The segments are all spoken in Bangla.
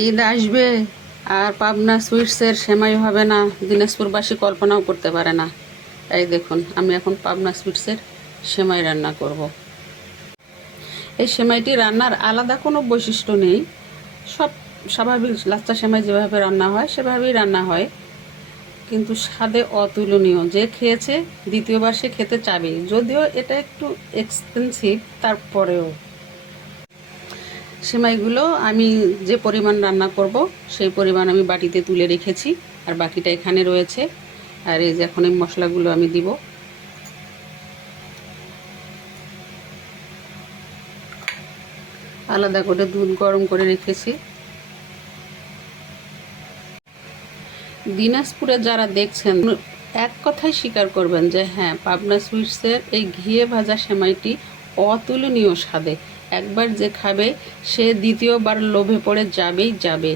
ঈদ আসবে আর পাবনা সুইটসের সেমাই হবে না, দিনাজপুরবাসী কল্পনাও করতে পারে না। এই দেখুন, আমি এখন পাবনা সুইটসের সেমাই রান্না করব। এই সেমাইটি রান্নার আলাদা কোনো বৈশিষ্ট্য নেই। সব স্বাভাবিক, লাচ্চা সেমাই যেভাবে রান্না হয়, সেভাবেই রান্না হয়। কিন্তু স্বাদে অতুলনীয়। যে খেয়েছে, দ্বিতীয়বার সে খেতে চাবেই। যদিও এটা একটু এক্সপেন্সিভ তারপরেও। সেমাইগুলো আমি যে পরিমাণ রান্না করব, সেই পরিমাণ আমি বাটিতে তুলে রেখেছি, আর বাকিটা এখানে রয়েছে। আর এই যে এখন এই মশলাগুলো আমি দিব। আলাদা করে দুধ গরম করে রেখেছি। দিনাজপুরে যারা দেখছেন, এক কথাই স্বীকার করবেন যে হ্যাঁ পাবনা সুইটসের এই ঘিয়ে ভাজা সেমাইটি অতুলনীয় স্বাদে। একবার যে খাবে, সে দ্বিতীয়বার লোভে পড়ে যাবেই যাবে।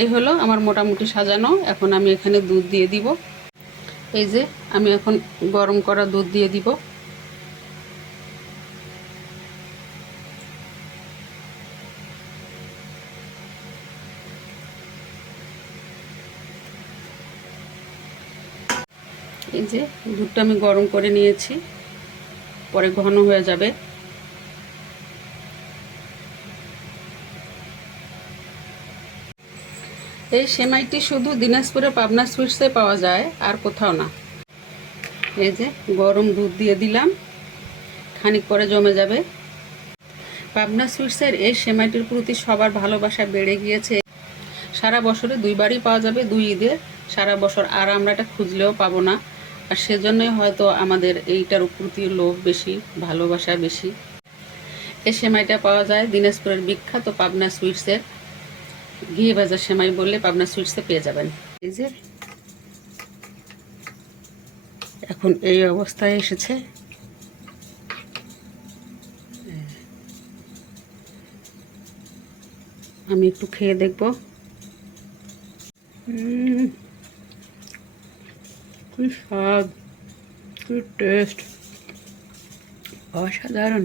এই হলো আমার মোটামুটি সাজানো। এখন আমি এখানে দুধ দিয়ে দিব। এই যে, আমি এখন গরম করা দুধ দিয়ে দিব। এই যে, দুধটা আমি গরম করে নিয়েছি। পরে ঘন হয়ে যাবে। এই সেমাইটি শুধু দিনাজপুরে, পাবনা সুইটসে পাওয়া যায় আর কোথাও না। এই যে গরম দুধ দিয়ে দিলাম, খানিক পরে জমে যাবে। পাবনা সুইটসের এই সেমাইটির প্রতি সবার ভালোবাসা বেড়ে গিয়েছে। সারা বছরে দুইবারই পাওয়া যাবে দুই ঈদে, সারা বছর আর আমরা এটা খুঁজলেও পাবো না। আর সেজন্যই হয়তো আমাদের এইটার প্রতি লোভ বেশি, ভালোবাসা বেশি। এই সেমাইটা পাওয়া যায় দিনাজপুরের বিখ্যাত পাবনা সুইটসের ঘি ভাজা সেমাই বললে পাবনা সুইটসে পেয়ে যাবেন। এখন এই অবস্থায় এসেছে। আমি একটু খেয়ে দেখব। কি স্বাদ, কি টেস্ট অসাধারণ।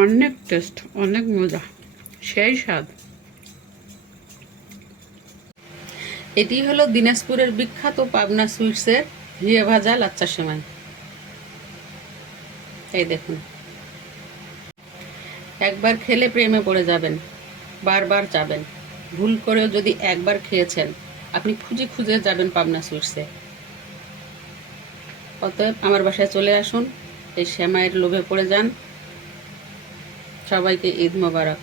অনেক টেস্ট অনেক মজা। সেই স্বাদ। এটি হলো দিনাজপুরের বিখ্যাত পাবনা সুইটসের ঘিয়ে ভাজা লাচ্চা সেমাই। এই দেখুন। একবার খেলে প্রেমে পড়ে যাবেন, বারবার যাবেন ভুল করেও যদি একবার খেয়েছেন, আপনি খুঁজে খুঁজে যাবেন পাবনা সুইটসে। অতএব আমার বাসায় চলে আসুন, এই সেমাইয়ের লোভে পড়ে যান। সবাইকে ঈদ মোবারক।